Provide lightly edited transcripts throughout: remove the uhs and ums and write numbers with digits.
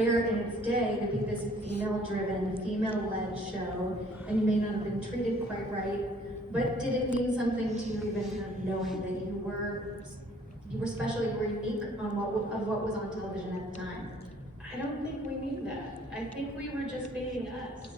in its day to be this female-driven, female-led show, and you may not have been treated quite right, but did it mean something to you even kind of knowing that you were special, you were unique on what was on television at the time? I don't think we knew that. I think we were just being us.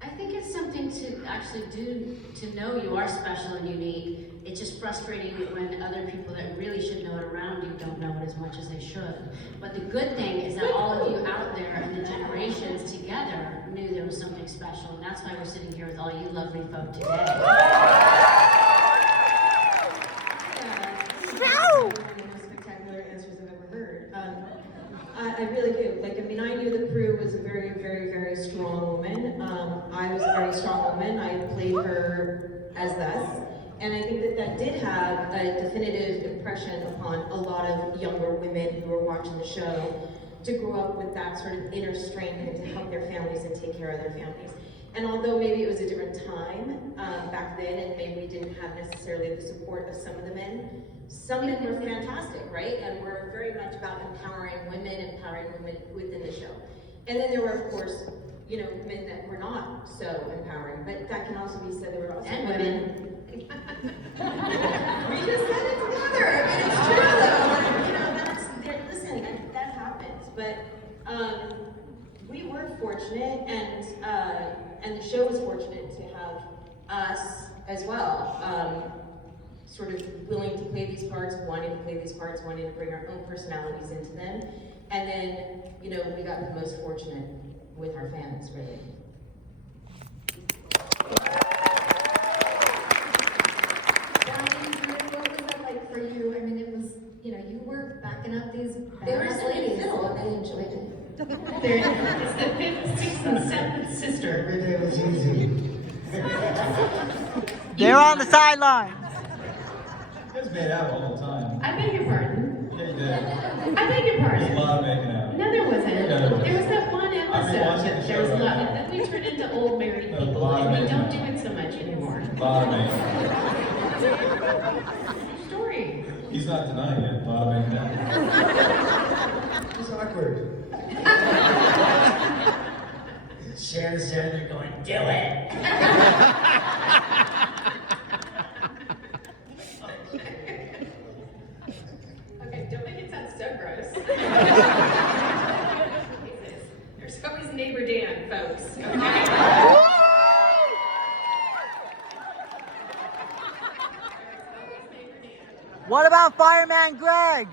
I think it's something to actually do, to know you are special and unique. It's just frustrating when other people that really should know it around you don't know it as much as they should. But the good thing is that all of you out there and the generations together knew there was something special, and that's why we're sitting here with all you lovely folk today. One of the most spectacular answers I've ever heard. I really do. Like, I mean, I knew the crew was a very, very, very strong woman. I was a very strong woman. I played her as thus. And I think that that did have a definitive impression upon a lot of younger women who were watching the show to grow up with that sort of inner strength and to help their families and take care of their families. And although maybe it was a different time back then, and maybe we didn't have necessarily the support of some of the men, some men were fantastic, right? And we're very much about empowering women within the show. And then there were, of course, you know, men that were not so empowering, but that can also be said there were also women. We just said it together. I mean, it's true though. You know, listen, that happens. But we were fortunate, and the show was fortunate to have us as well, sort of willing to play these parts, wanting to play these parts, wanting to bring our own personalities into them. And then, you know, we got the most fortunate with our fans, really. For you, I mean, it was, you know, you were backing up these They were badass ladies, ladies. and they enjoyed it. It's the fifth, sixth, and seventh sister. Every day was easy. They're on the sideline. You guys made out all the time. I beg your pardon. Yeah, you did. I beg your There's a pardon. lot of making out. No, there wasn't. Yeah, there was. There was that one I've been episode watching that the there was a show lot, right and then we turned into old married There's a people, lot of and we making don't out. do it so much anymore. A lot of making out. True story. He's not denying it. A lot of making out. It's awkward. Shannon's standing there going, do it! Okay, don't make it sound so gross. Jesus. There's always neighbor Dan, folks. Okay? What about Fireman Greg?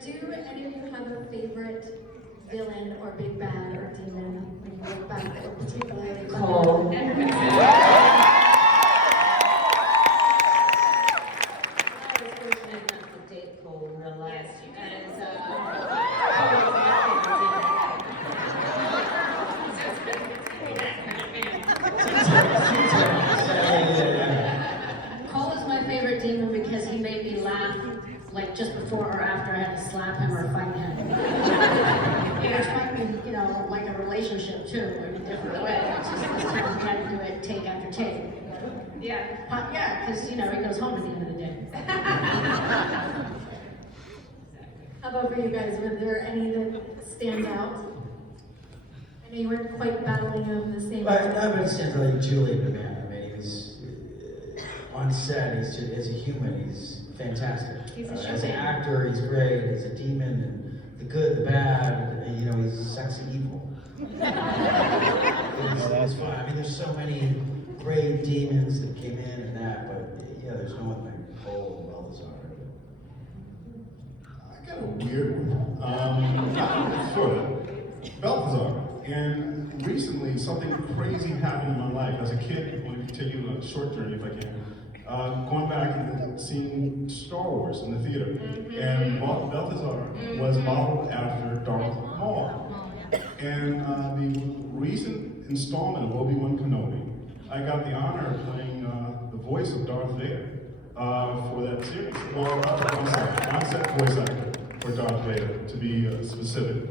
Do any of you have a favorite villain or big bad or demon when you look back that were particularly Cole. I was fortunate enough to date Cole in real life. Yes, you did. And Cole is my favorite demon because he made me laugh, like just before or after I had to slap him or fight him. It's like, you know, like a relationship too, in a different way. It's just this time I'm trying to do it take after take. Yeah. Yeah, because, you know, he goes home at the end of the day. How about for you guys? Were there any that stand out? I know you weren't quite battling them the same But way. I would say really Julie, but man, I mean, he's on set, he's just, as a human, he's fantastic. He's a As showman. an actor, he's great. He's a demon, and the good, the bad, and, you know, he's sexy evil. It's fun. I mean, there's so many great demons that came in and that, but yeah, there's no one like Cole and Balthazar. I got a weird one. Sort of. Balthazar. And recently, something crazy happened in my life. As a kid, I want to take you on a short journey if I can. Going back and seeing Star Wars in the theater. And Balthazar was modeled after Darth Maul. And the recent installment of Obi-Wan Kenobi, I got the honor of playing the voice of Darth Vader for that series. Well, on-set voice actor for Darth Vader, to be specific.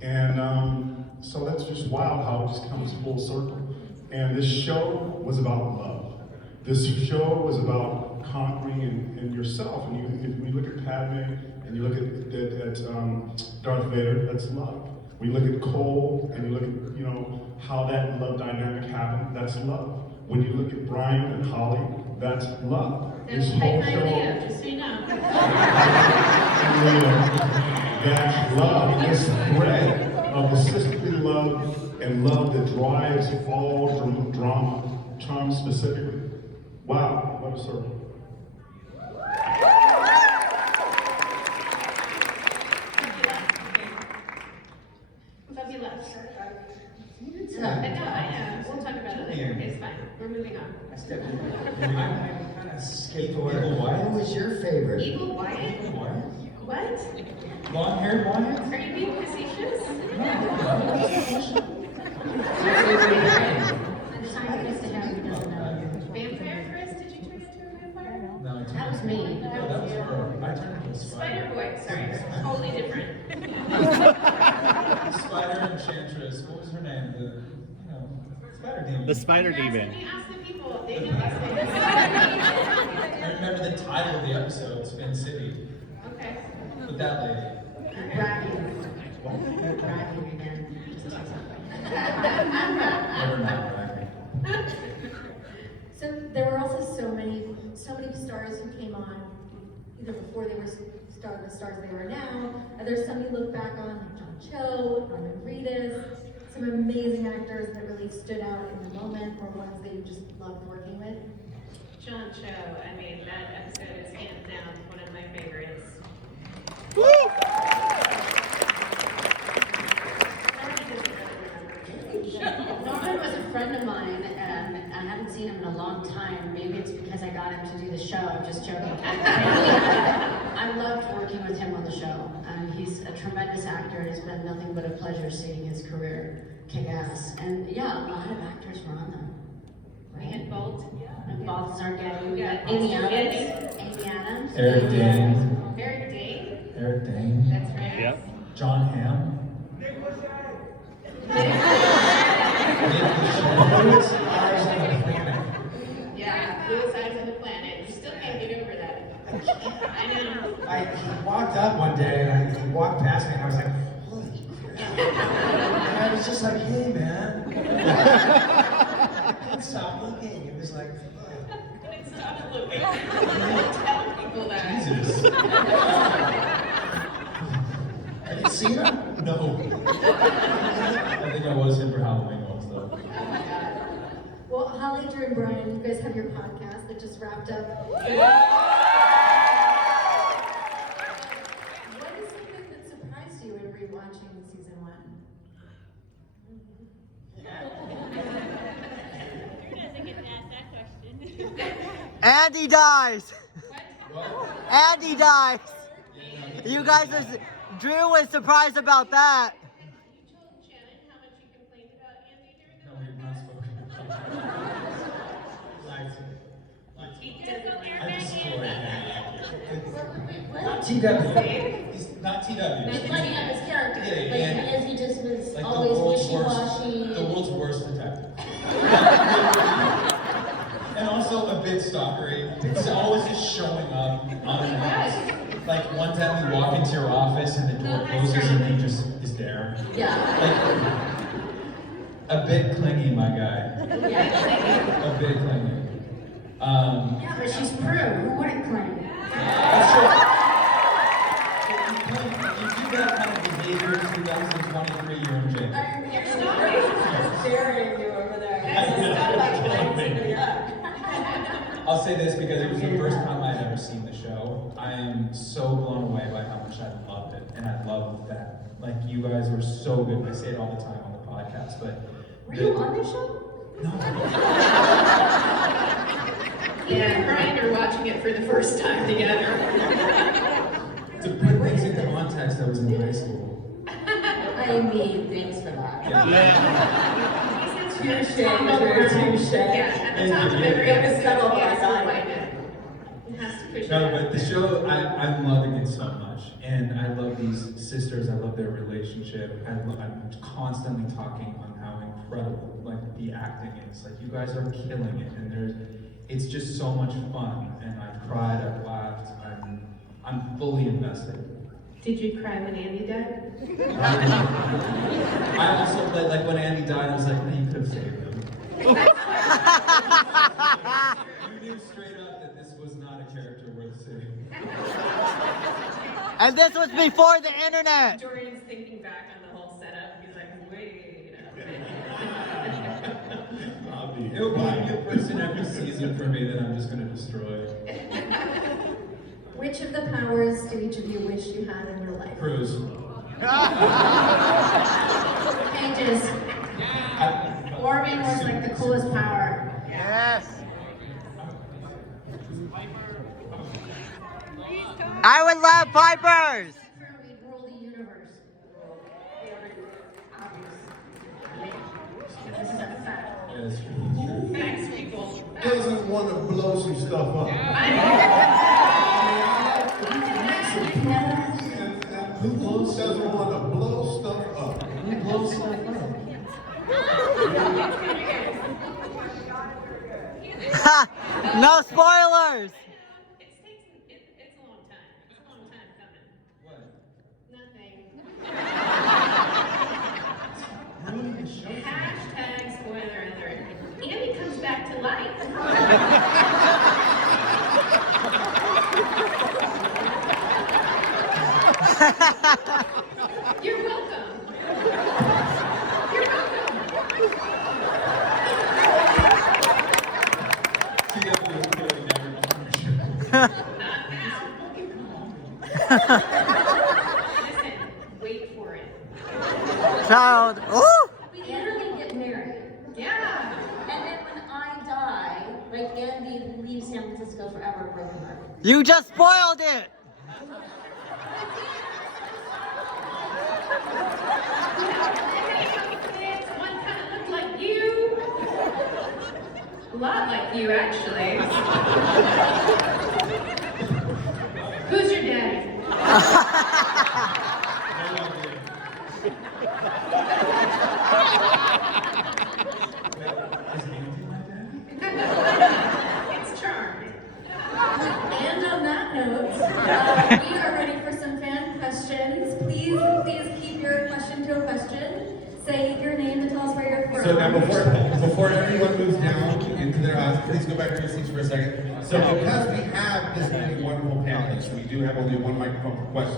And so that's just wild how it just comes full circle. And this show was about love. This show was about conquering in yourself. And when you look at Padme, and you look at Darth Vader, that's love. When you look at Cole, and you look at, how that love dynamic happened, that's love. When you look at Brian and Holly, that's love. That's This my whole show, idea, just so you know. that's love. This thread of the sisterly love and love that drives all drama, charm specifically. Wow, what a story. Fabulous. Yeah. I know. We'll talk about it later. It's fine. We're moving on. I stepped in. I'm kind of skateboard. Evil Wyatt? Who was your favorite? Evil Wyatt? What? Long-haired Wyatt? Are you being facetious? Vampire Chris? Did you turn into a vampire? No, I That was me. No, that was her. I turned into a Spider spider. Boy. Sorry. Totally different. Spider Enchantress. What was her name? Spider Demon. The Spider You're asking Demon. me, ask the people. They know that's the I remember the title of the episode, Spin City. Okay. With that lady. Bragging. You're bragging again. Never not bragging. So there were also so many stars who came on either before they were the stars they were now. There's some you look back on, like John Cho, Norman Reedus, some amazing actors that really stood out in the moment, or ones that you just loved working with. John Cho. I mean, that episode is hands down one of my favorites. Norman was a friend of mine, and I haven't seen him in a long time. Maybe it's because I got him to do the show. I'm just joking. I loved working with him on the show. He's a tremendous actor, and it's been nothing but a pleasure seeing his career kick ass. And yeah, a lot of actors were on them. We had Bolt. And Balthazar Getty, we got Yeah. Amy Adams. Amy Adams. Eric Dane. Eric Dane. Eric Dane. That's right. Yep. John Hamm. Lowest eyes on the planet. Yeah, Blue Eyes on the Planet. You still can't get over that. I know. He walked up one day and he walked past me and I was like, holy crap. And I was just like, hey man. Can't stop looking. It was like, Couldn't stop looking. Tell people that. Jesus. have you seen him? No. I think I was in for Halloween once though. Well, Holly, Drew, and Brian, you guys have your podcast that just wrapped up. What is something that surprised you in rewatching season 1? Andy dies. Andy dies. You guys are. Drew was surprised about that. You told Shannon how much you complained about Andy during No, we've not spoken about He doesn't I just Andy. Not TW. He's not TW. He's playing up his character, Yeah, but yeah. he just was Like always the wishy-washy. world's worst detective. And also a bit stalkery. He's always just showing up unannounced. Like one time we walk into your office and the door closes and he just is there. Yeah. Like a bit clingy, my guy. Yeah. A bit clingy. Yeah, but she's Prue. Who wouldn't claim? If you do that kind of behavior in 2023, you're in jail. Your story is Staring you over there. I'll say this because it was the first time I had ever seen the show. I am so blown away by how much I loved it, and I love that. Like, you guys were so good. I say it all the time on the podcast, but... Were you on the show? No. You and Brian are watching it for the first time together. To put things in context, I was in high school. I mean, thanks for that. Touche, touche. Yeah, at the top of every episode, Settle he has back to on. wipe it. It has to push No, it but the show, I'm loving it so much. And I love these sisters, I love their relationship. I'm constantly talking on how incredible, like, the acting is. Like, you guys are killing it. And it's just so much fun, and I've cried, I've laughed, I'm fully invested. Did you cry when Andy died? I also, like when Andy died, I was like, man, you could have saved him. You knew straight up that this was not a character worth saving. And this was before the internet. Dorian's thinking back on the whole setup. He's like, wait a minute. It will be a new person every season for me that I'm just going to destroy. Which of the powers do each of you wish you had in your life? Cruz. Pages. Orbing was like the coolest power. Yes. I would love Pipers. We'd rule the universe. This is a fact. Yeah, that's true. Thanks, people. Doesn't want to blow some stuff up. Who doesn't want to blow stuff up? Who blows stuff up? No spoilers. It's a long time. It's a long time coming. What? Nothing. Ruining the show. Hashtag spoiler alert. Andy comes back to life. You're welcome. You're welcome. CW is clearly never on the show. Not now. Listen, wait for it. Child. Ooh. We literally get married. Yeah. And then when I die, like Andy leaves San Francisco forever, broken heart. You just spoiled it. One kind of looked like you. A lot like you, actually. Who's your daddy? It's charmed. And on that note, we are ready for some fan questions. Please keep your question to a question. Say your name and tell us where you're from. So now before everyone moves down into their house, please go back to your seats for a second. So because we have this many wonderful panelists, we do have only one microphone per question.